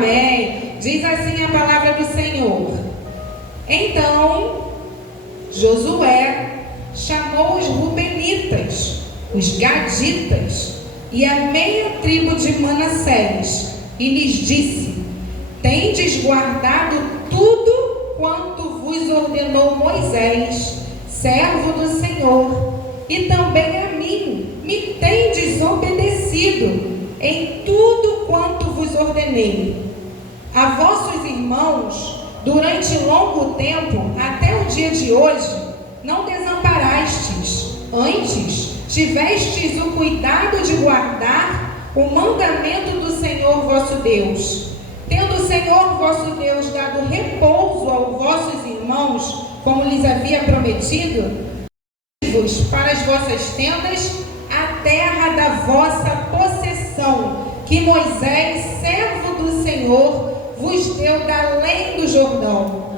Amém. Diz assim a palavra do Senhor. Então Josué chamou os rubenitas, os gaditas e a meia tribo de Manassés e lhes disse: tendes guardado tudo quanto vos ordenou Moisés, servo do Senhor, e também a mim me tendes obedecido em tudo quanto vos ordenei. A vossos irmãos, durante longo tempo, até o dia de hoje, não desamparastes, antes tivestes o cuidado de guardar o mandamento do Senhor vosso Deus. Tendo o Senhor vosso Deus dado repouso aos vossos irmãos, como lhes havia prometido, para as vossas tendas a terra da vossa possessão, que Moisés, servo do Senhor, vos deu da além do Jordão.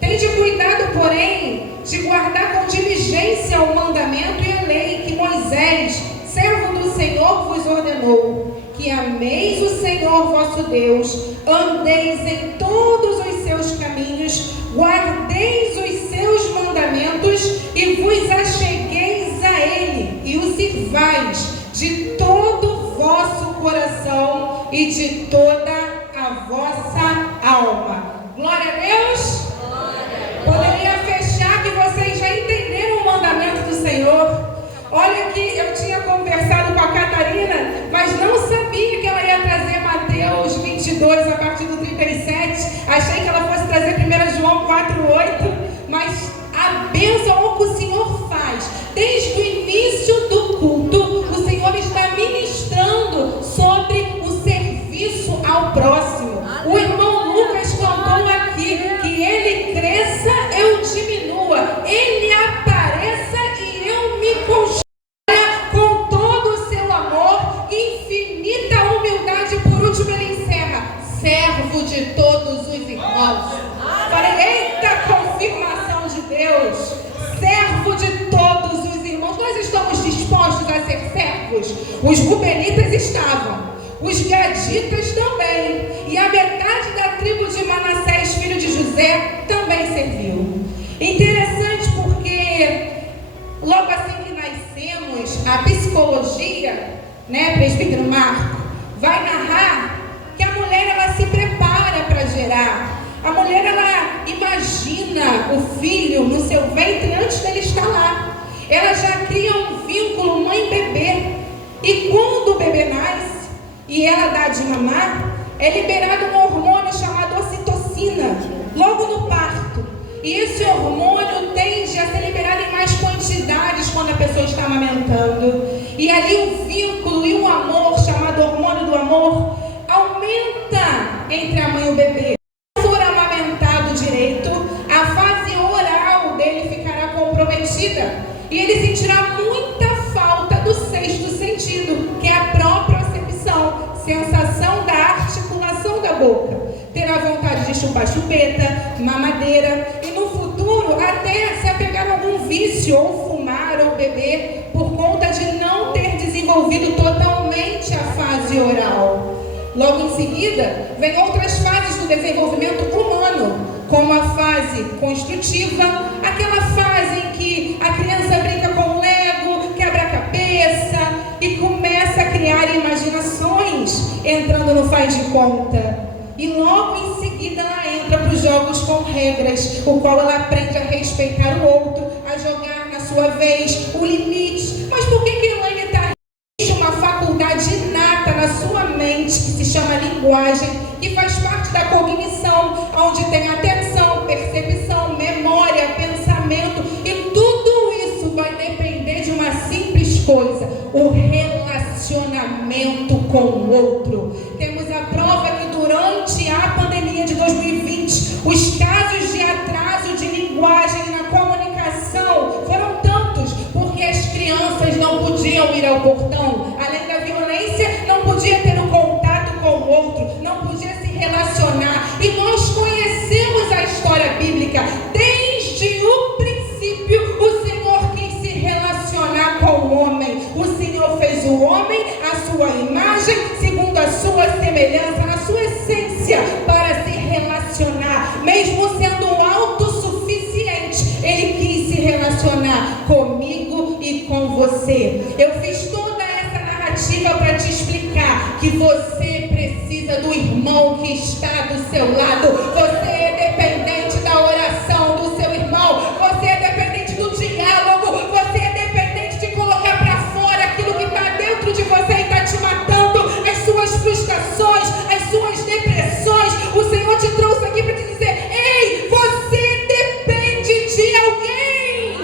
Tende cuidado, porém, de guardar com diligência o mandamento e a lei que Moisés, servo do Senhor, vos ordenou, que ameis o Senhor vosso Deus, andeis em todos os seus caminhos, guardeis os seus mandamentos e vos achegueis a ele e o sirvais de todo o vosso coração e de toda a vossa alma. Glória a Deus! Poderia fechar que vocês já entenderam o mandamento do Senhor. Olha que eu tinha conversado com a Catarina, mas não sabia que ela ia trazer Mateus 22 a partir do 37. Achei que ela fosse trazer 1 João 4:8, mas a bênção que o Senhor faz desde o início do culto, o Senhor está ministrando sobre o serviço ao próximo. O irmão Lucas cantou aqui que ele cresça, eu diminua, ele apareça e eu me construa com todo o seu amor, infinita humildade. Por último ele encerra: servo de todos os irmãos. Falei, eita confirmação de Deus, servo de todos os irmãos. Nós estamos dispostos a ser servos? Os rubenitas estavam, os gaditas também, e a metade da tribo de Manassés, filho de José, também serviu. Interessante porque logo assim que nascemos, a psicologia, presbítero Marco, vai narrar que a mulher ela se prepara para gerar. A mulher ela imagina o filho no seu ventre antes dele estar lá. Ela já cria um vínculo mãe-bebê. E quando o bebê nasce e ela dá de mamar, é liberado um hormônio chamado ocitocina, logo no parto. E esse hormônio tende a ser liberado em mais quantidades quando a pessoa está amamentando. E ali o vínculo e o amor, chamado hormônio do amor, aumenta entre a mãe e o bebê. Se não for amamentado direito, a fase oral dele ficará comprometida. E ele sentirá muita falta do sexto sentido, que é a propriocepção, sensação da articulação da boca. Terá vontade de chupar chupeta, mamadeira e no futuro até se apegar a algum vício, ou fumar, ou beber, por conta de não ter desenvolvido totalmente a fase oral. Logo em seguida, vem outras fases do desenvolvimento humano, como a fase construtiva, aquela fase em que a criança brinca com Lego, quebra a cabeça e começa a criar imaginações, entrando no faz de conta. E logo em seguida ela entra para os jogos com regras, o qual ela aprende a respeitar o outro, a jogar na sua vez, o limite. Mas por que Elaine está? Existe uma faculdade inata na sua mente que se chama linguagem, que faz parte da cognição, onde tem atenção, percepção, memória, pensamento, e tudo isso vai depender de uma simples coisa: o relacionamento com o outro. Temos a prova que durante a pandemia de 2020, os casos de atraso de linguagem na comunicação foram tantos, porque as crianças não podiam ir ao portão, além da violência, não podia ter um contato com o outro, não podia se relacionar. E nós conhecemos a história bíblica. Desde o princípio, o Senhor quis se relacionar com o homem. O Senhor fez o homem à sua imagem, segundo a sua semelhança, na sua essência. você. Eu fiz toda essa narrativa para te explicar que você precisa do irmão que está do seu lado. Você é dependente da oração do seu irmão. Você é dependente do diálogo. Você é dependente de colocar para fora aquilo que está dentro de você e está te matando. As suas frustrações, as suas depressões. O Senhor te trouxe aqui para te dizer: ei, você depende de alguém.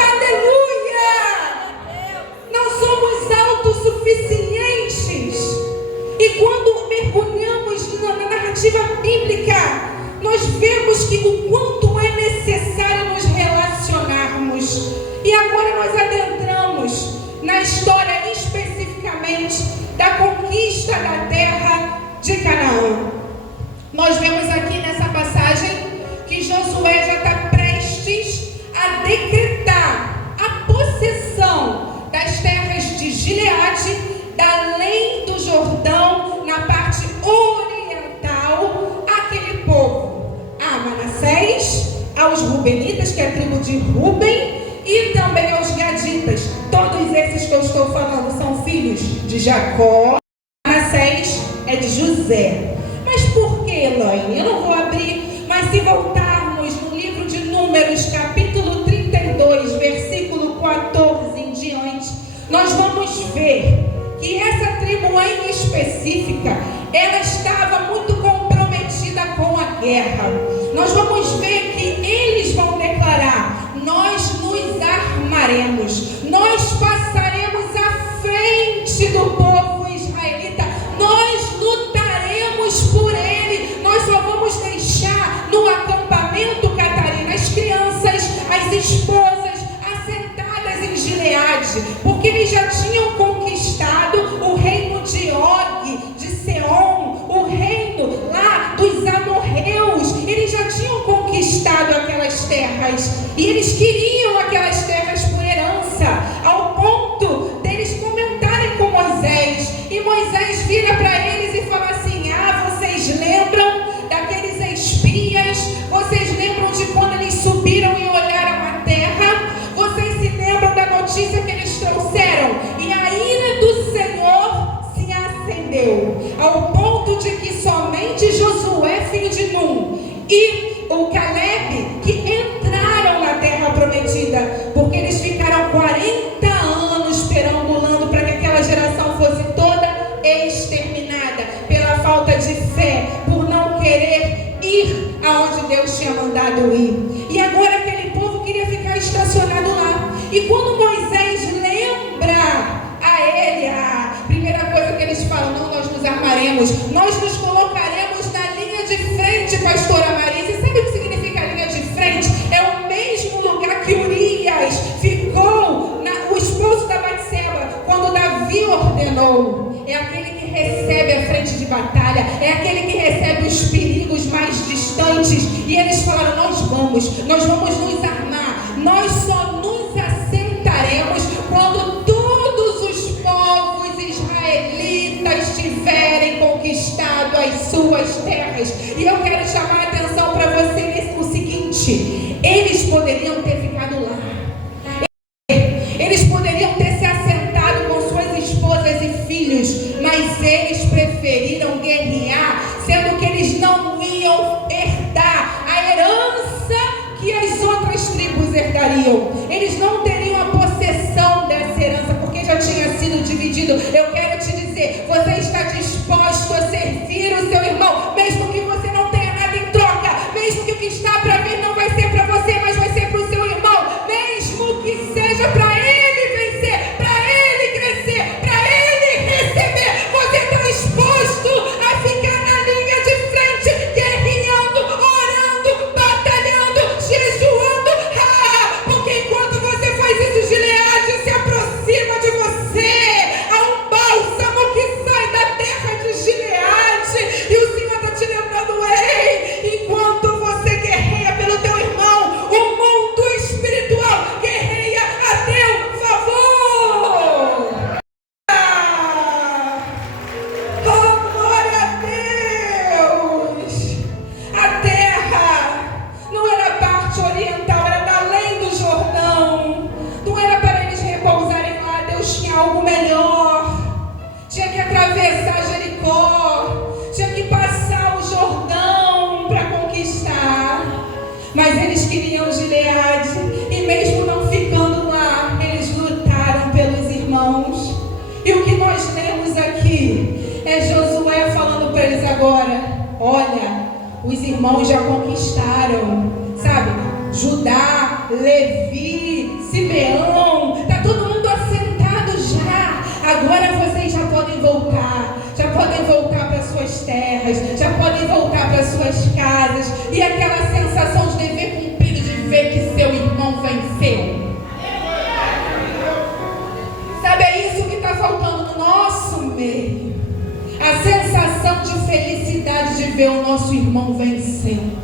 Aleluia! Não somos autossuficientes. E quando mergulhamos na narrativa bíblica, nós vemos que o quanto é necessário nos relacionarmos. E agora nós adentramos na história especificamente da conquista da terra de Canaã. Nós vemos aqui nessa passagem que Josué já está prestes a decretar a possessão das terras de Gileade, da além do Jordão, na parte oriental, àquele povo, a Manassés, aos Rubenitas, que é a tribo de Ruben, e também aos Gaditas. Todos esses que eu estou falando são filhos de Jacó. Manassés é de José. Mas por que, Elaine? Eu não vou abrir, mas se voltarmos no livro de Números, capítulo 32, versículo 14 em diante, nós vamos ver que essa tribo em específica, ela estava muito comprometida com a guerra. Nós vamos ver que eles vão declarar: nós nos armaremos, nós passaremos à frente do povo israelita, nós lutaremos por ele, nós só vamos deixar no acampamento, Catarina, as crianças, as esposas assentadas em Gileade, porque eles já tinham conquistado o reino de Og, de Seom, o reino lá dos amorreus. Eles já tinham conquistado aquelas terras e eles queriam aquelas terras por herança, ao ponto deles comentarem com Moisés. E Moisés vira para eles e fala assim: ah, vocês lembram daqueles espias? Vocês lembram de quando eles subiram e olharam a terra? Vocês se lembram da notícia que eles trouxeram? E a ira do Senhor se acendeu, ao ponto de que somente Josué, filho de Nun, e o Caleb, que entraram na terra prometida, porque eles ficaram 40 anos perambulando para que aquela geração fosse toda exterminada, pela falta de fé, por não querer ir aonde Deus tinha mandado ir. E agora aquele povo queria ficar estacionado lá. E quando Moisés lembra a ele, a primeira coisa que eles falam: não, nós nos armaremos, nós nos colocaremos na linha de frente, pastora Marisa. E sabe o que significa a linha de frente? É o mesmo lugar que Urias ficou, o esposo da Batseba, quando Davi ordenou. É aquele que recebe a frente de batalha, é aquele que recebe os perigos mais distantes. E eles falaram: nós vamos nos armar, nós só nos assentaremos quando todos os povos israelitas tiverem conquistado as suas terras. E eu quero chamar a atenção para você no seguinte: eles poderiam ter ficado lá, eles poderiam ter se assentado com suas esposas e filhos, mas eles preferiram guerrear, sendo que eles não iam herdar a herança que as outras tribos herdariam. Eles não teriam a possessão dessa herança, porque já tinha sido dividido. Eu quero te dizer: você está disposto a servir o seu irmão, mesmo que você não tenha nada em troca, mesmo que o que está para vir não vai ser para você, mas vai ser para o seu irmão, mesmo que seja para ele vencer, para ele crescer, para ele receber. Você está disposto a ficar na linha de frente, guerreando, orando, batalhando, jejuando? Porque enquanto você faz isso, Gileade se aproxima de você. Há um bálsamo que sai da terra de Gileade, e o Senhor está te lembrando: ei, enquanto você guerreia pelo teu irmão, o mundo espiritual guerreia a teu favor. Oh, glória a Deus! A terra não era a parte oriental, era da além do Jordão. Não era para eles repousarem Tiriam Gileade, e mesmo não ficando lá, eles lutaram pelos irmãos. E o que nós lemos aqui é Josué falando para eles agora: olha, os irmãos já conquistaram, sabe? Judá, Levi, Simeão, está todo mundo assentado já. Agora vocês já podem voltar para suas terras, já podem voltar para suas casas. E aquela sensação de dever cumprido, de ver que seu irmão venceu. Sabe, é isso que está faltando no nosso meio. A sensação de felicidade de ver o nosso irmão vencendo.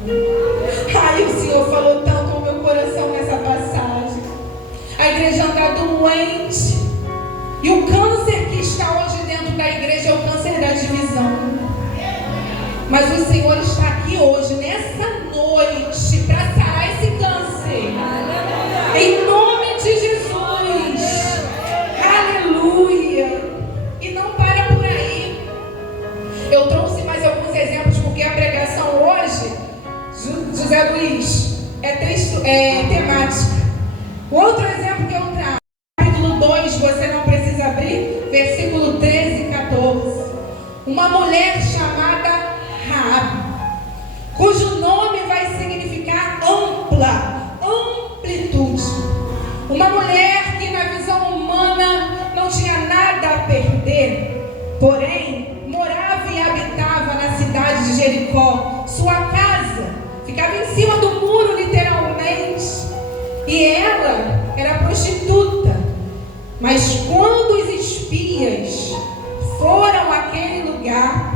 Ai, o Senhor falou tanto ao meu coração nessa passagem. A igreja anda doente. E o câncer que está hoje dentro da igreja é o câncer da divisão. Mas o Senhor está aqui hoje, nessa noite, para sarar esse câncer. Em nome de Jesus. Aleluia. E não para por aí. Eu trouxe mais alguns exemplos, porque a pregação hoje, José Luiz, é temática. O outro exemplo que eu trago, capítulo 2, você não precisa abrir, versículo 13 e 14. Uma mulher chamada Raabe, cujo nome vai significar ampla, amplitude. Uma mulher que na visão humana não tinha nada a perder, porém morava e habitava na cidade de Jericó. Sua casa ficava em cima do muro, literalmente. E ela era prostituta. Mas quando os espias foram àquele lugar,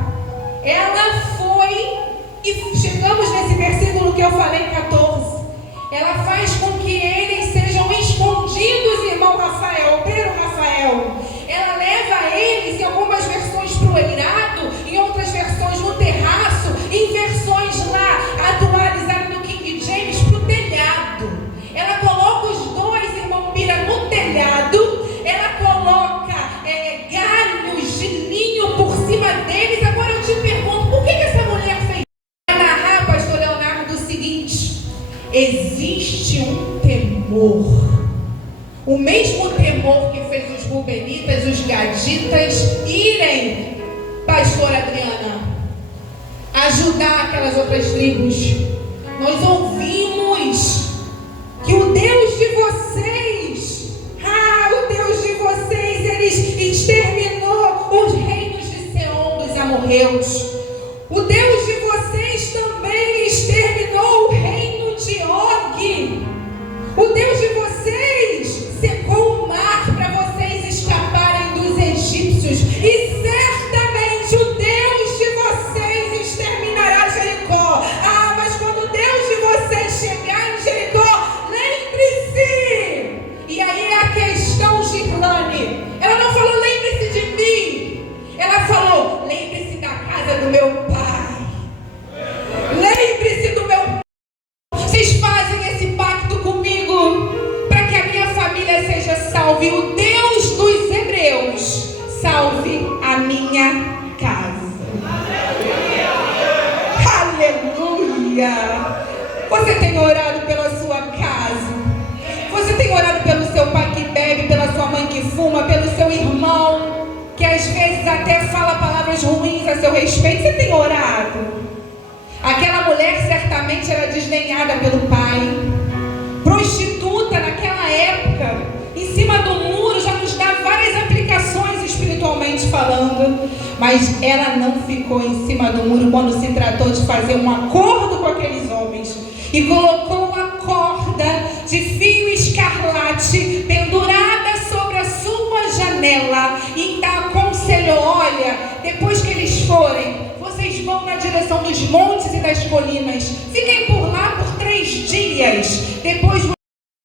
ela foi, e chegamos nesse versículo que eu falei, 14. Ela faz com que eles sejam escondidos, irmão Rafael, obreiro Rafael. Ela leva eles, em algumas versões, para o eirado, em outras versões no terraço, em versões lá atualizadas no King James, para o telhado. Ela coloca os dois, irmão Bira, no telhado. Ela coloca galhos de linho por cima deles. Agora eu te pergunto, por que essa mulher fez? Para narrar, pastor Leonardo, o seguinte: existe um temor. O mesmo temor que fez os rubenitas, os gaditas irem, pastor Adriana, ajudar aquelas outras tribos. Nós ouvimos que o Deus de vocês, o Deus de vocês, ele exterminou os reinos de Seom, dos amorreus. O Deus de vocês também exterminou o reino de Og. O Deus de vocês secou o mar para vocês escaparem dos egípcios. E certamente o Deus de vocês exterminará Jericó. Mas quando o Deus de vocês chegar em Jericó, lembre-se. E aí é a questão, Girlane. Ela não falou lembre-se de mim. Ela falou lembre-se da casa do meu pai. Lembre-se do meu pai. Vocês fazem esse pacto comigo para que a minha família seja salva. E o Deus dos hebreus salve a minha casa. Aleluia. Você tem orado pela sua casa? Você tem orado pelo seu pai que bebe, pela sua mãe que fuma, pelo seu irmão que às vezes até fala palavras ruins a seu respeito? Você tem orado? Aquela mulher certamente era desdenhada pelo pai. Prostituta naquela época, em cima do muro, já nos dá várias aplicações espiritualmente falando. Mas ela não ficou em cima do muro quando se tratou de fazer um acordo com aqueles homens. E colocou uma corda de fio escarlate pendurada sobre a sua janela. E ainda aconselhou: olha, depois que eles forem, vocês vão na direção dos montes e das colinas. Fiquem por lá por 3 dias. Depois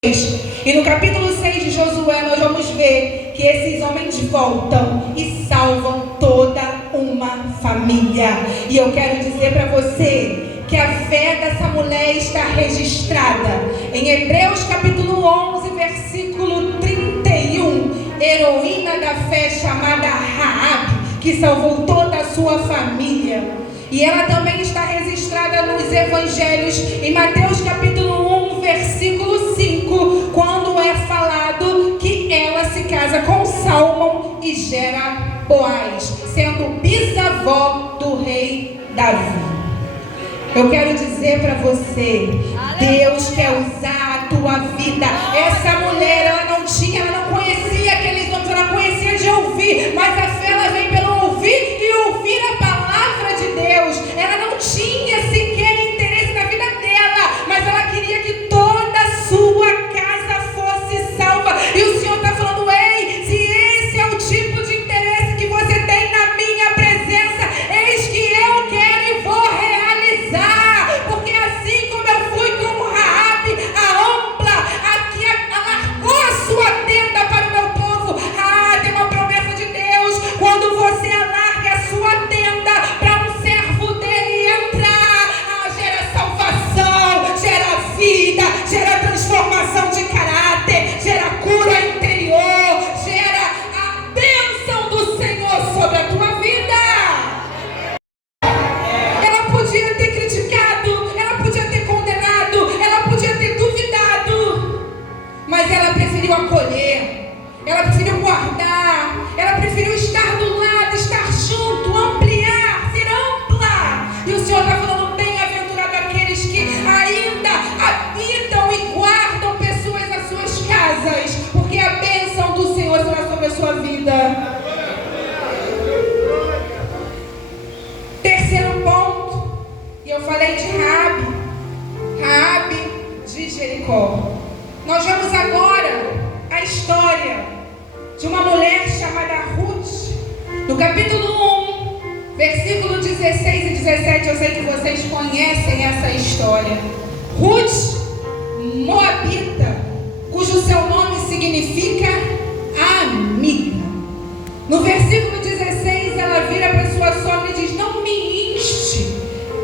vocês. E no capítulo 6 de Josué nós vamos ver que esses homens voltam e salvam toda uma família. E eu quero dizer para você que a fé dessa mulher está registrada em Hebreus capítulo 11, versículo 31. Heroína da fé chamada Raabe, que salvou toda a sua família. E ela também está registrada nos evangelhos, em Mateus capítulo 1, versículo Salmão e gera Boaz, sendo bisavó do rei Davi. Eu quero dizer para você, Deus quer usar a tua vida. Essa mulher, ela não conhecia aqueles nomes, ela conhecia de ouvir, mas a fé ela vem pelo ouvir e ouvir a palavra de Deus. Ela não tinha sequer interesse na vida dela, mas ela queria que toda a sua casa fosse salva. E o Senhor está falando: ei, se esse é o tipo de interesse que você tem na minha presença, eis que eu quero e vou realizar. Porque assim como eu fui com Raabe, a ampla, aqui alargou a sua tenda para o meu povo. Tem uma promessa de Deus: quando você alarga a sua tenda para um servo dele entrar, gera salvação, gera vida, gera transformação de caráter, gera cura interior, gera a bênção do Senhor sobre a tua vida. Ela podia ter criticado, ela podia ter condenado, ela podia ter duvidado, mas ela preferiu acolher, ela preferiu guardar, ela preferiu estar do lado, estar junto, ampliar, ser ampla. E o Senhor está falando: bem-aventurado aqueles que ainda habitam e guardam pessoas nas suas casas, porque a bênção do Senhor será sobre a sua vida. Terceiro ponto, e eu falei de Raabe de Jericó. Nós vemos agora a história de uma mulher chamada Ruth, no capítulo 1, versículo 16 e 17. Eu sei que vocês conhecem essa história. Ruth, moabita, cujo seu nome significa amiga. No versículo 16, ela vira para sua sogra e diz: não me inste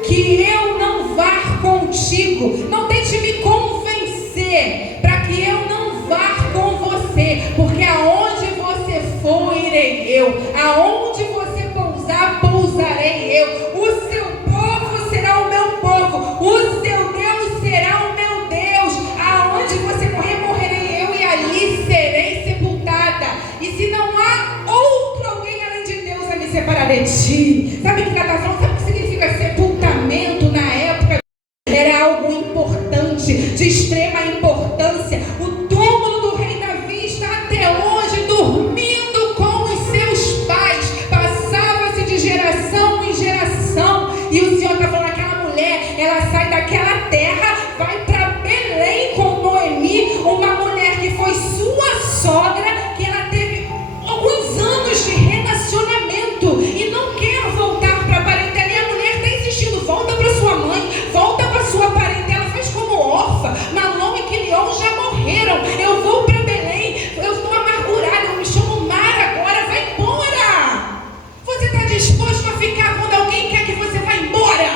que eu não vá contigo, não tente me convencer para que eu não vá com você, porque aonde você for, irei eu, aonde você pousar, pousarei eu, o seu povo será o meu povo, o seu Deus será o meu Deus, aonde você morrer, morrerei eu, e ali serei sepultada, e se não há outro alguém além de Deus a me separar de ti. Sabe o que ela está falando? Sabe o que significa sepultamento na época? Era algo importante, de extrema importância. O túmulo do rei Davi está até hoje dormindo com os seus pais, passava-se de geração em geração. E o Senhor está falando: aquela mulher, ela sai daquela terra, vai para Belém com Noemi, uma mulher que foi sua sogra, que ela teve alguns anos de relacionamento e não quer voltar para a parentela. E a mulher está insistindo: volta para sua mãe, volta para sua parentela, faz como órfã. Malom e Quilion já morreram, eu vou para Belém, eu estou amargurada, eu me chamo Mara agora, vai embora. Você está disposto a ficar quando alguém quer que você vá embora?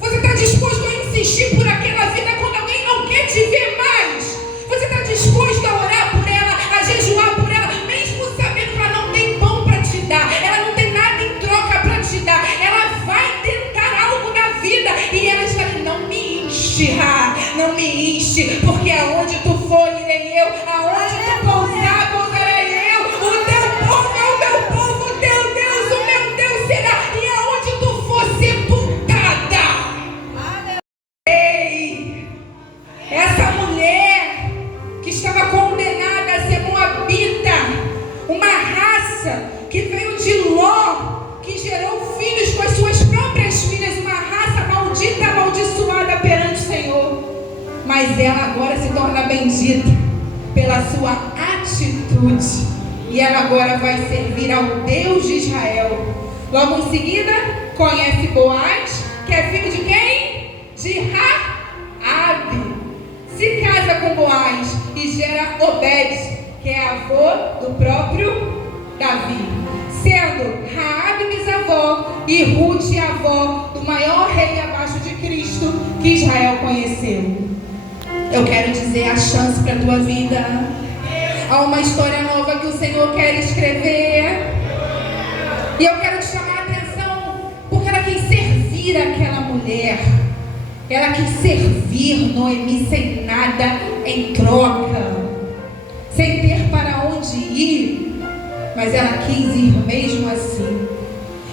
Você está disposto a insistir por aquela vida quando alguém não quer te ver mais? Você está disposto a orar por ela, a jejuar por ela, mesmo sabendo que ela não tem pão para te dar, ela não tem nada em troca para te dar, ela vai tentar algo na vida e ela está ali: não me enche, não me enche, porque aonde tu for, irei eu, aonde tu pousar, pousarei eu, o teu povo é o meu povo, o teu Deus, o meu Deus será, e aonde tu for sepultada. Ei, essa mulher que estava condenada a ser moabita, uma raça que veio de Ló, que gerou filhos com as suas próprias filhas, uma raça maldita, amaldiçoada perante o Senhor. Mas ela agora se torna bendita pela sua atitude, e ela agora vai servir ao Deus de Israel. Logo em seguida, conhece Boaz, que é filho de quem? De Raabe. Se casa com Boaz e gera Obed, que é avô do próprio Davi, sendo Raabe bisavó e Ruth avó do maior rei abaixo de Cristo que Israel conheceu. Eu quero dizer a chance para a tua vida. Há uma história nova que o Senhor quer escrever. E eu quero te chamar a atenção, porque ela quis servir aquela mulher. Ela quis servir Noemi sem nada em troca, sem ter para onde ir. mas ela quis ir mesmo assim.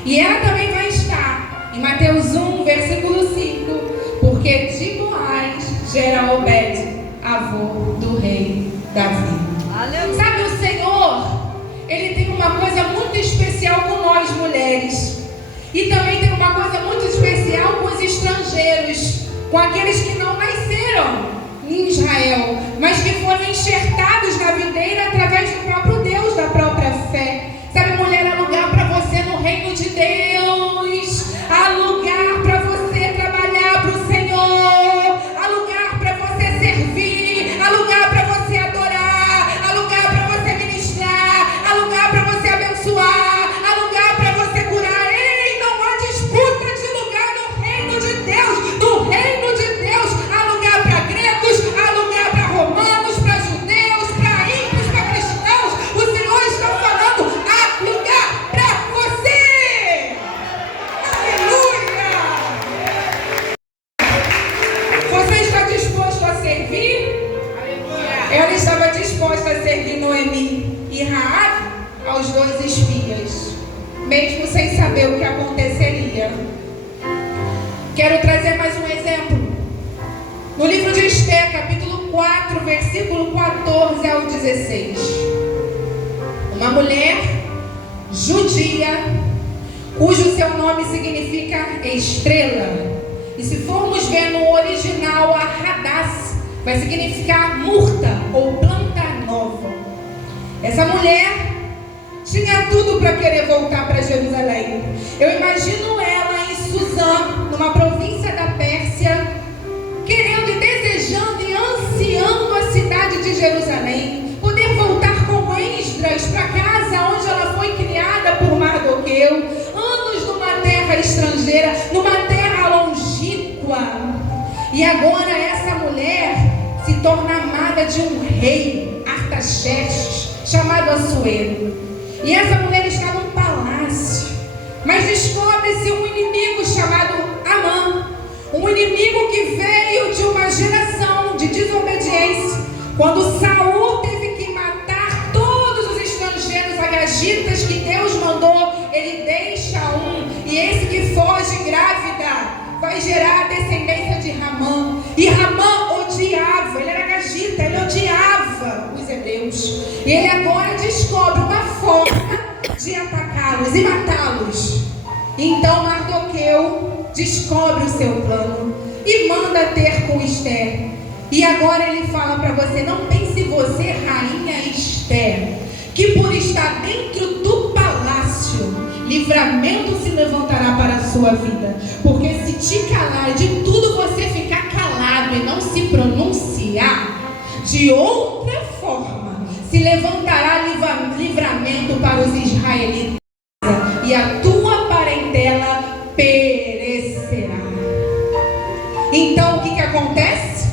E ela também vai estar em Mateus 1, versículo 5, porque de Boaz gera Obed, avô do rei Davi. Aleluia. Sabe, o Senhor, Ele tem uma coisa muito especial com nós mulheres, e também tem uma coisa muito especial com os estrangeiros, com aqueles que não nasceram em Israel, mas que foram enxertados na videira através do próprio Deus, da própria fé. Sabe, mulher, há lugar para você no reino de Deus, há lugar para você trabalhar para o Senhor, há lugar para você servir, há lugar para você adorar, há lugar para você ministrar, há lugar para você abençoar, há lugar para você curar. Ei, não há disputa de lugar no reino de Deus. No reino de Deus há lugar para gregos, há lugar para romanos, para judeus, para ímpios, para cristãos. O Senhor está falando, há lugar para você. Aleluia! Você está disposto a servir? Aleluia! Ela estava disposta a servir Noemi e Raabe aos 2 espias, mesmo sem saber o que aconteceria. Quero trazer mais um exemplo. No livro de Esther, capítulo 4, versículo 14 ao 16. Uma mulher judia, cujo seu nome significa estrela. E se formos ver no original, a Hadass vai significar murta ou planta nova. Essa mulher tinha tudo para querer voltar para Jerusalém. Eu imagino ela em Suzã, numa província da Pérsia, querendo e desejando e ansiando a cidade de Jerusalém, poder voltar como Esdras para casa onde ela foi criada por Mardoqueu, anos numa terra estrangeira, numa terra longínqua. E agora essa mulher se torna amada de um rei, Artaxerxes, chamado Assuero. E essa mulher está num palácio, mas descobre-se um inimigo chamado Amã, um inimigo que veio de uma geração de desobediência. Quando Saul teve que matar todos os estrangeiros agagitas que Deus mandou, ele deixa um, e esse que foge grávida vai gerar a descendência de Ramã. E Ramã odiava, ele era agagita, ele odiava os hebreus. E ele agora descobre uma forma de atacá-los e matá-los. Então Mardoqueu descobre o seu plano e manda ter com Esther. E agora ele fala para você: não pense você, rainha Esther, que por estar dentro do palácio, livramento se levantará para a sua vida. Porque se te calar, de tudo você ficar calado e não se pronunciar, de outra forma se levantará livramento para os israelitas, e a tua parentela perecerá. Então o que acontece?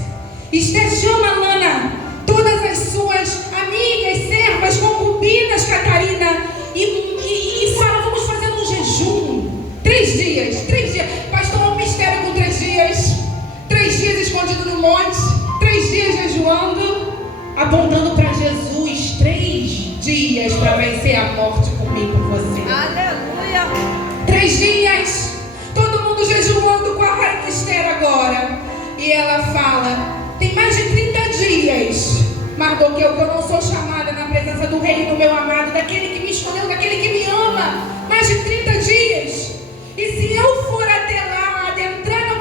Esther chama Lana, todas as suas amigas, servas, concubinas, Catarina, e fala: vamos fazer um jejum. 3 dias. Pastor, um mistério com 3 dias. 3 dias escondido no monte, 3 dias jejuando, apontando para Jesus. 3 dias para vencer a morte comigo, com você. Aleluia! 3 dias, todo mundo jejuando com a rainha Esther agora. E ela fala: tem mais de 30 dias, Mardoqueu, que eu não sou chamada na presença do rei, do meu amado, daquele que me escolheu, daquele que me ama. Mais de 30 dias. E se eu for até lá, adentrar na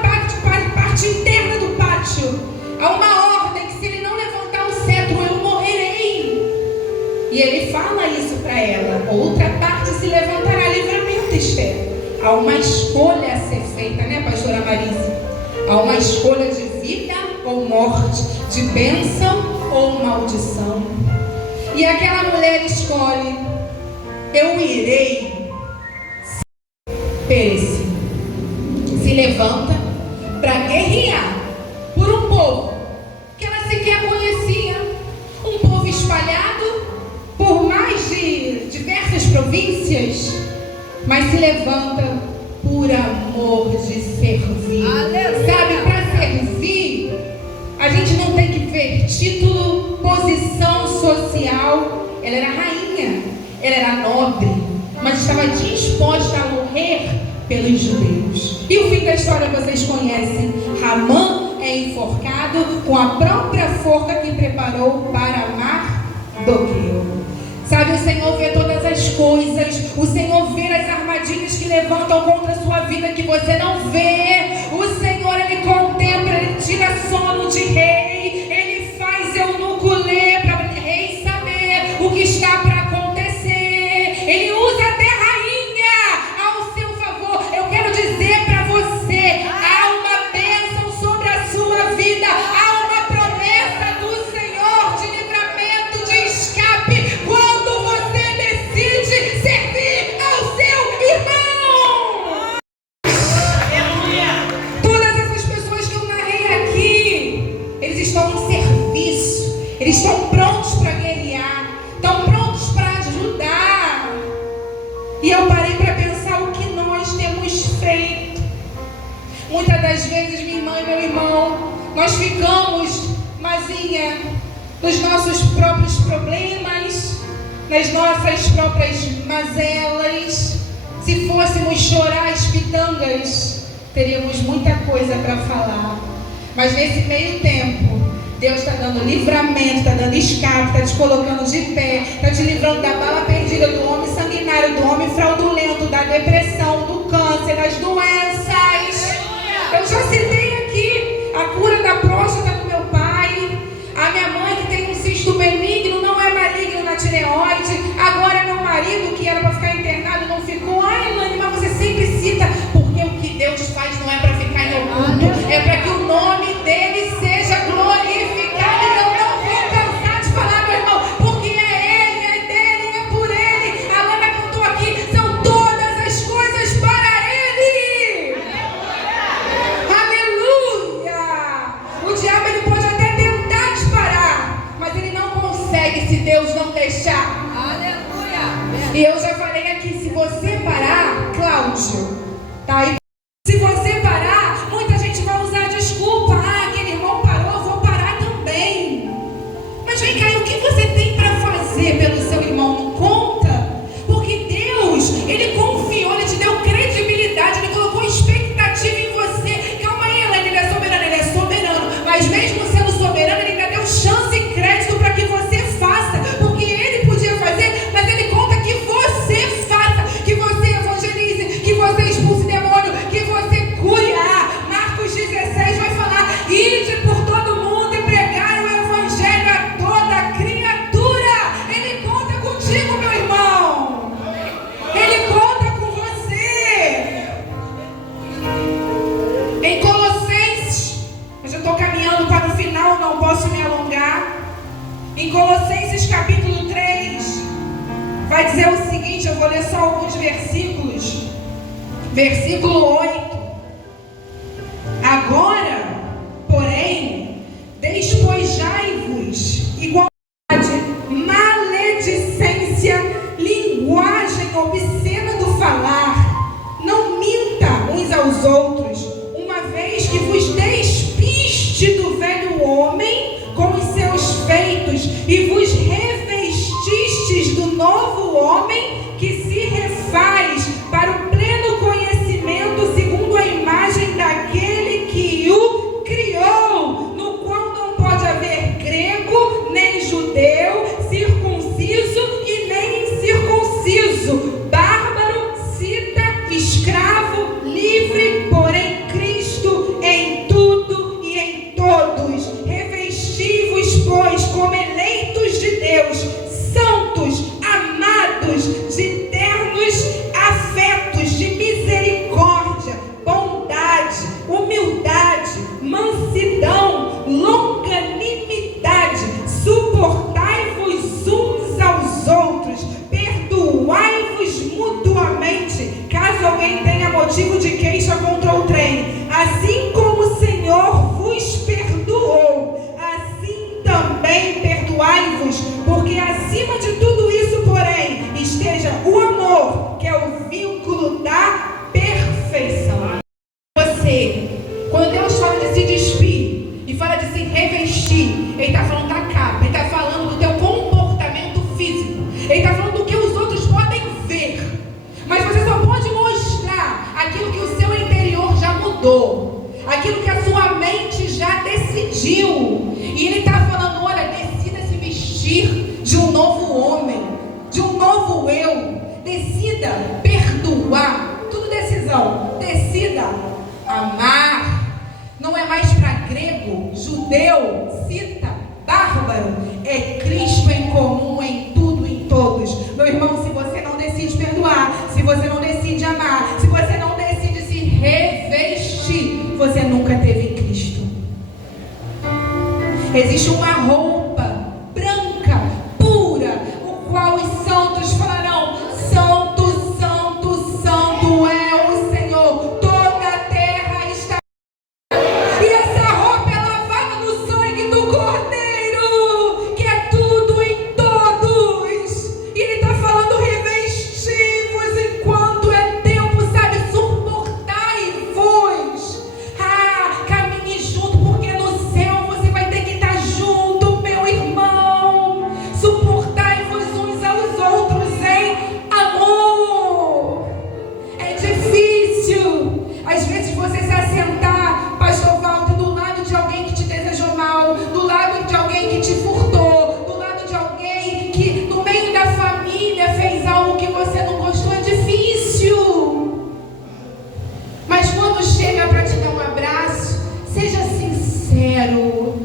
parte interna do pátio, há uma ordem que se ele não levantar o cetro, eu morrerei. E ele fala isso para ela: outra parte se levantará, livramento, Esther. Há uma escolha a ser feita, né, pastora Marisa? Há uma escolha de vida ou morte, de bênção ou maldição. E aquela mulher escolhe: eu irei perecer. Se levanta para guerrear por um povo que ela sequer conhecia, um povo espalhado por mais de diversas províncias, mas se levanta por amor de servir. Aleluia. Sabe, para servir, a gente não tem que ver título, posição social. Ela era rainha, ela era nobre, mas estava disposta a morrer pelos judeus. E o fim da história vocês conhecem. Ramã é enforcado com a própria forca que preparou para Mardoqueu. Sabe, o Senhor vê todas as coisas. O Senhor vê as armadilhas que levantam contra a sua vida que você não vê. O Senhor, Ele contempla, Ele tira sono de rei. Ele faz eunuco ler para o rei saber o que está para acontecer. Ele usa até rainha ao seu favor. Eu quero dizer para você, há uma bênção sobre a sua vida. Há uma promessa do Senhor de livramento, de escape, quando você decide servir ao seu irmão. Todas essas pessoas que eu narrei aqui, eles estão em serviço, eles estão prontos para guerrear, estão prontos para ajudar. E eu parei para pensar o que nós temos feito. Muitas das vezes, minha irmã e meu irmão, nós ficamos, Mazinha, nos nossos próprios problemas, nas nossas próprias mazelas. Se fôssemos chorar as pitangas, teríamos muita coisa para falar. Mas nesse meio tempo, Deus está dando livramento, está dando escape, está te colocando de pé, está te livrando da bala perdida, do homem sanguinário, do homem fraudulento, da depressão, do câncer, das doenças. Eu já citei aqui a cura da próstata do meu pai, a minha mãe que tem um cisto benigno, não é maligno na tireoide, agora meu marido que era para ficar internado não ficou. Ai, Lani, mas você sempre cita, porque o que Deus faz não é para ficar em oculto, é para que o nome dele seja glorificado. E eu não vou cansar de falar, meu irmão, porque é ele, é dele, é por ele. A Lana cantou aqui, são todas as coisas para ele. Aleluia! O diabo ele pode até tentar te parar, mas ele não consegue se Deus não deixar. Aleluia! E eu já falei aqui, se você parar, Cláudio, tá aí. Se você parar, muita gente vai usar a desculpa. Ah, aquele irmão parou, eu vou parar também. Mas vem cá, e o que você tem para fazer pelo seu irmão? Não conta? Porque Deus, Ele confiou, Ele te deu credibilidade, Ele colocou expectativa em você. Calma aí, Helena, Ele é soberano, Ele é soberano. Mas mesmo sendo soberano, Ele ainda deu chance e crédito para que você faça. Porque Ele podia fazer, mas Ele conta que você faça, que você evangelize, que você expulse demônio, que você cure. Marcos 16 vai falar: ide por todo mundo e pregai o evangelho a toda criatura. Ele conta contigo, meu irmão. Ele conta com você. Em Colossenses, eu já estou caminhando para o final, não posso me alongar. Em Colossenses capítulo 3, vai dizer o seguinte, eu vou ler só alguns versículos. Versículo 8. Agora, porém, despojai-vos igualdade, maledicência, linguagem obscena do falar. Não minta uns aos outros, uma vez que vos despiste do velho homem com os seus feitos e vos revestistes do novo homem que se refaz para o pleno conhecimento segundo a imagem daquele que o criou, no qual não pode haver grego, nem judeu, circunciso e nem incircunciso, bárbaro, cita, escravo, livre, porém Cristo em tudo e em todos. Revesti-vos, pois, como eleitos de Deus, santos, amados, de ternos afetos, de misericórdia, bondade, humildade, mansidão, longanimidade. Suportai-vos uns aos outros, perdoai-vos mutuamente, caso alguém tenha motivo de queixa contra outrem. Assim como o Senhor vos perdoou, assim também perdoai-vos, porque assim Amar não é mais para grego, judeu, cita, bárbaro. É Cristo em comum em tudo e em todos. Meu irmão, se você não decide perdoar, se você não decide amar, se você não decide se revestir, você nunca teve em Cristo. Existe uma roupa branca, pura, o qual os santos falarão: Santo, Santo, Santo é o Senhor. Toda a terra está. E essa roupa é lavada no sangue do Cordeiro, que é tudo em todos. E ele está falando: revestivos enquanto é tempo, sabe? Suportai-vos. Caminhe junto, porque no céu você vai ter que estar junto, meu irmão. Suportai-vos uns aos outros em amor. É difícil, às vezes, você se assentar, pastor Walter, do lado de alguém que te desejou mal, do lado de alguém que te furtou, do lado de alguém que no meio da família fez algo que você não gostou. É difícil. Mas quando chega para te dar um abraço, seja sincero,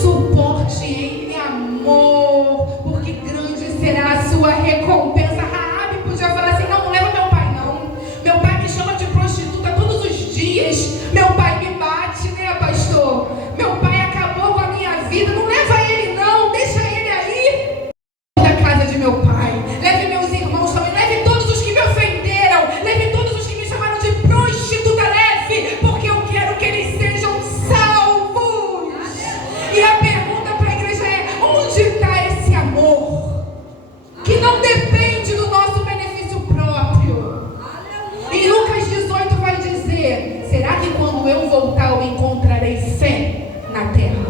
suporte em amor, porque grande será a sua recompensa. Raabe podia falar assim: não leva meu pai não. Meu pai me chama de prostituta todos os dias. Meu pai me bate, né, pastor? Meu pai acabou com a minha vida. Não leva ele não, deixa ele aí da casa de meu pai. Leve meus irmãos também, leve todos os que me ofenderam, leve todos os que me chamaram de prostituta, leve, porque eu quero que eles sejam salvos. E a pergunta para a igreja é: onde está esse amor? Que não depende do nosso benefício próprio. Em Lucas 18 vai dizer: será que quando eu voltar eu encontrarei fé na terra?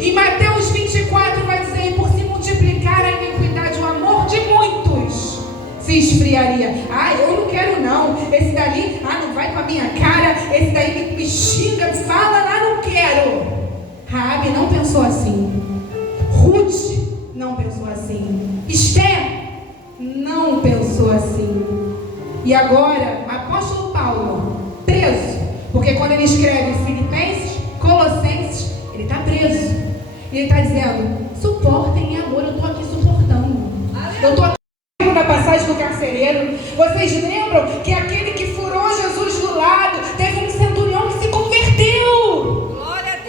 Em Mateus 24 vai dizer: e por se multiplicar a iniquidade, o amor de muitos se esfriaria. Eu não quero não. Esse dali, não vai com a minha cara. Esse daí me xinga, me fala lá, não quero. Raabe não pensou assim. Ruth não pensou assim. Esther não pensou assim. E agora, apóstolo Paulo, preso, porque quando ele escreve Filipenses, Colossenses, ele está preso. E ele está dizendo: suportem em amor. Eu estou aqui suportando. Eu estou aqui na passagem do carcereiro. Vocês lembram que aquele que furou Jesus do lado, teve um centurião que se converteu.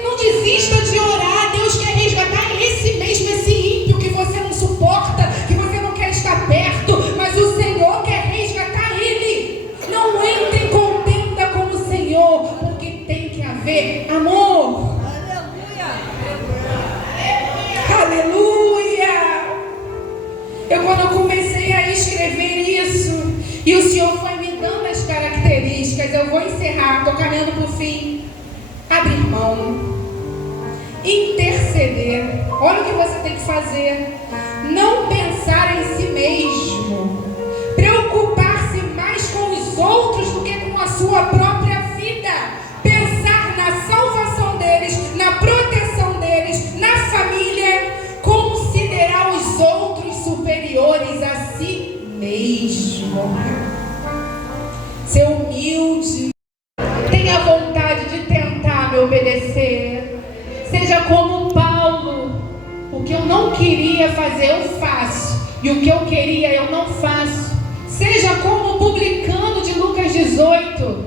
Não desista de orar. Deus quer resgatar esse mesmo, esse ímpio que você não suporta, que você não quer estar perto, mas o Senhor quer resgatar ele. Não entre em contenda com o Senhor, porque tem que haver amor. Aleluia! Quando eu comecei a escrever isso, e o Senhor foi me dando as características, eu vou encerrar, estou caminhando para o fim. Abrir mão, interceder. Olha o que você tem que fazer: não pensar em si mesmo, preocupar-se mais com os outros do que com a sua própria vida, pensar na salvação deles, na proteção deles, na família, considerar os outros superiores a si mesmo, ser humilde, tenha vontade de tentar me obedecer, seja como Paulo: o que eu não queria fazer eu faço, e o que eu queria eu não faço. Seja como o publicano de Lucas 18: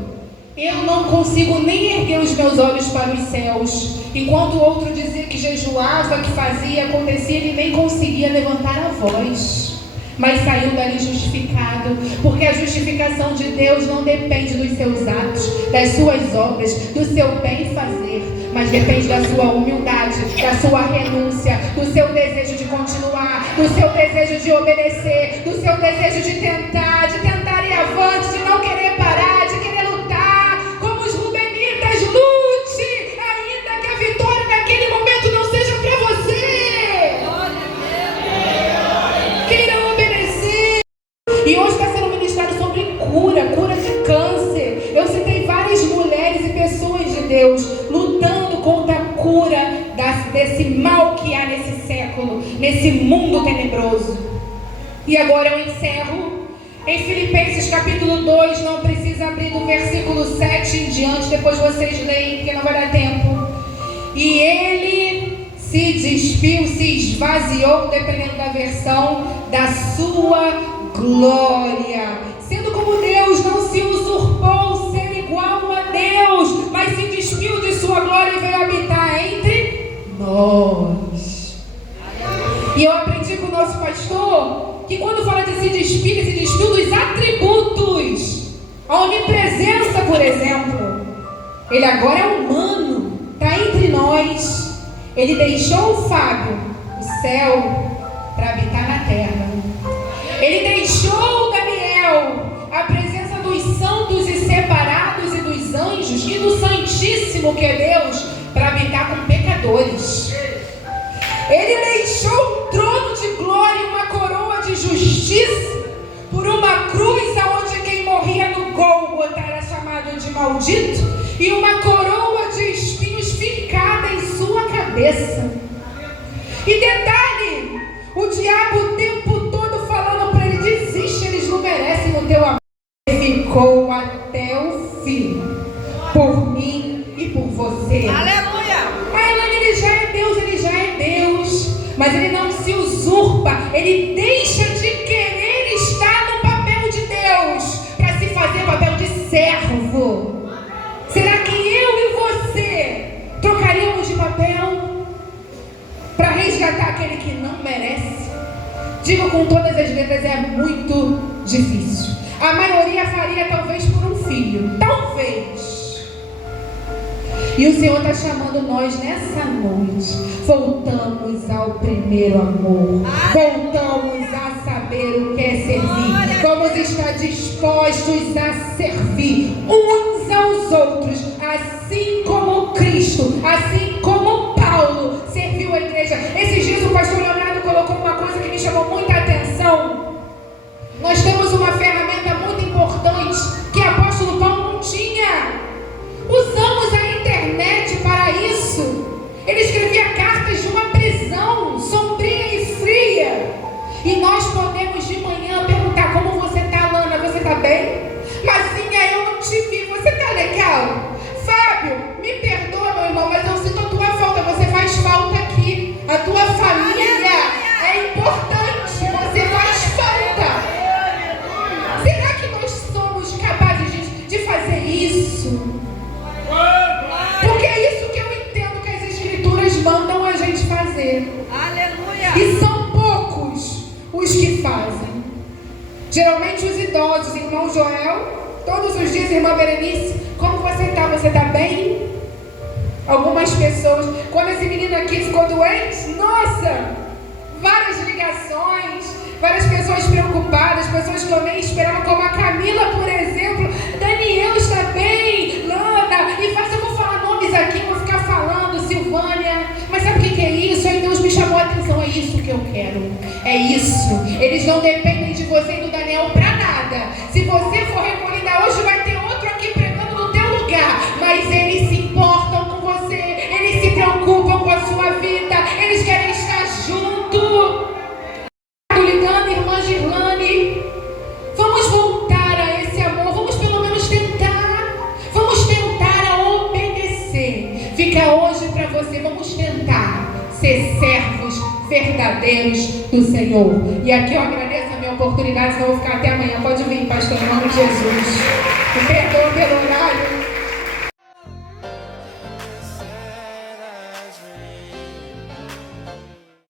eu não consigo nem erguer os meus olhos para os céus. Enquanto o outro dizia que jejuava, que fazia, acontecia, ele nem conseguia levantar a voz. Mas saiu dali justificado, porque a justificação de Deus não depende dos seus atos, das suas obras, do seu bem fazer, mas depende da sua humildade, da sua renúncia, do seu desejo de continuar, do seu desejo de obedecer, do seu desejo de tentar ir avante, de não querer parar, de querer lutar como os rubenitas. Lute, ainda que a vitória naquele momento não seja para você. Queira obedecer. E hoje está sendo ministrado sobre cura de câncer. Eu citei várias mulheres e pessoas de Deus lutando contra a cura desse mal que há nesse século, nesse mundo tenebroso. E agora eu encerro Em Filipenses capítulo 2, não precisa abrir do versículo 7 em diante, depois vocês leem, porque não vai dar tempo. E ele se despiu, se esvaziou, dependendo da versão, da sua glória. Sendo como Deus, não se usurpou ser igual a Deus, mas se despiu de sua glória e veio habitar entre nós. E eu aprendi com o nosso pastor que quando fala de se despiu, ele se despiu dos atributos. A onipresença, por exemplo. Ele agora é humano, está entre nós. Ele deixou o Fábio, o céu, para habitar na terra. Ele deixou o Daniel, a presença dos santos e separados e dos anjos e do Santíssimo, que é Deus, para habitar com pecadores. Ele deixou um trono de glória e uma coroa de justiça por uma cruz aonde quem morria no Gólgota era chamado de maldito e uma coroa de espinhos fincada em sua cabeça. E detalhe, o diabo o tempo todo falando para ele: desiste, eles não merecem o teu amor. Ele ficou até o fim, por mim e por você. Aleluia! Ele já é Deus, ele já é Deus, mas ele não se usurpa, ele deixa de querer estar no papel de Deus para se fazer papel de servo. Será que eu e você trocaríamos de papel para resgatar aquele que não merece? Digo com todas as letras, é muito difícil. A maioria faria talvez por um filho, talvez. E o Senhor está chamando nós nessa noite. Voltamos ao primeiro amor. Voltamos a saber o que é servir. Vamos estar dispostos a servir uns aos outros, assim como Cristo, assim como Paulo serviu a igreja. Esses dias o pastor Leonardo colocou uma coisa que me chamou muita atenção. Nós temos uma ferramenta muito importante que o apóstolo Paulo não tinha. Usamos a internet para isso. Ele escrevia cartas de uma prisão sombria e fria. E nós podemos de manhã perguntar: como você está, Lana? Você está bem? Marcinha, eu não te vi. Você está legal? Fábio, me perdoa, meu irmão, mas eu sinto a tua falta. Você faz falta aqui. A tua família é importante. Você faz falta. Será que nós somos capazes de fazer isso? Porque é isso que eu entendo que as escrituras mandam a gente fazer. Aleluia! E são poucos os que fazem. Geralmente os idosos, irmão Joel, todos os dias, irmã Berenice, como você está? Você está bem? Algumas pessoas, quando esse menino aqui ficou doente, nossa, várias ligações, várias pessoas preocupadas, pessoas que eu nem esperava, como a Camila, por exemplo. Daniel está bem, Lana, e faz, eu vou falar nomes aqui, vou ficar falando, Silvânia, mas sabe o que é isso? Aí Deus me chamou a atenção, é isso que eu quero, é isso. Eles não dependem de você e do Daniel para nada. Se você for recolhida hoje, vai ter outro aqui pregando no teu lugar, mas eles se importam com você, eles se preocupam com a sua vida, eles querem estar junto. Ligando, irmã Girlane, vamos voltar a esse amor, vamos pelo menos tentar, vamos tentar a obedecer. Fica hoje para você, vamos tentar ser servos verdadeiros do Senhor. E aqui eu agradeço a minha oportunidade, senão eu vou ficar até amanhã. Pode vir, pastor, em nome de Jesus. Me perdoa pelo horário.